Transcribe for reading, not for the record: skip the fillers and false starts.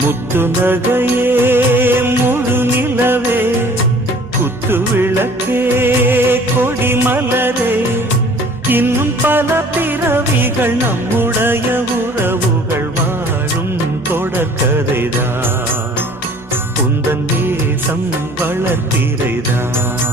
முத்து நகையே முழு நிலவே குத்து விளக்கே கொடி மலரே இன்னும் பல பிறவிகள் நம்முடைய உறவுகள் வாழும் தொடர்கதைதான் உந்தன் தேசம் வளர்த்திரைதான்